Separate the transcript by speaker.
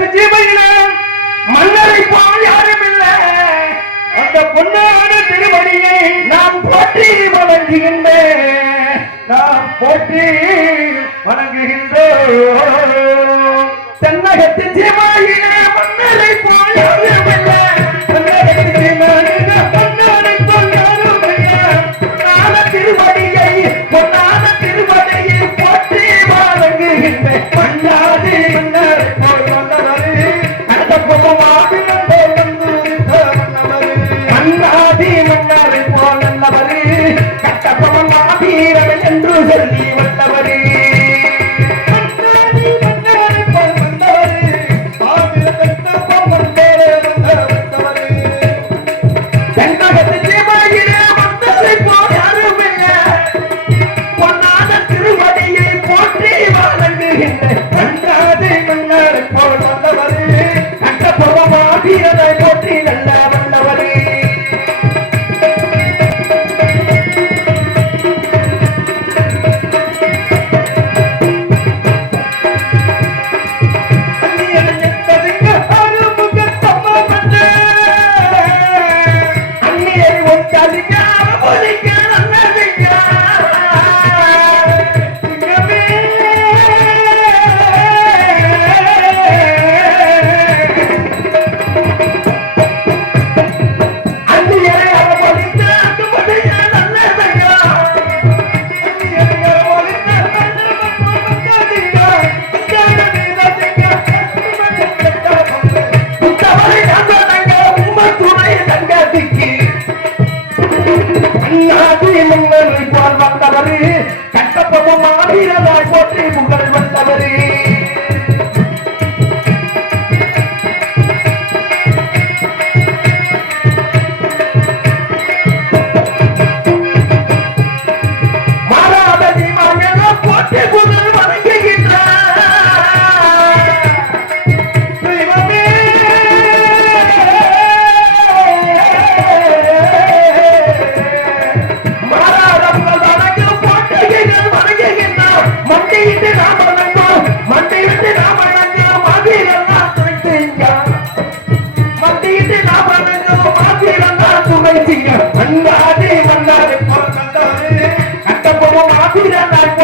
Speaker 1: பத்து ஜீவனிலும் மன்னரை போல் யாரும் அந்த பொன்னான திருமணியை நாம் போற்றி வணங்குகின்ற நாம் போற்றி வணங்குகின்றோம். தென்னகத்தின் ஜீவாயிலே மங்காடு போடும் கண்ணாடி மின்னல் போல் வந்தவர். கட்டப்பமும் ஆவீரராய் போற்றி புகழ் வந்தவர். வச்சிங்க பண்ணாதே பண்ணாதே கட்டப்படும் ஆகுதான்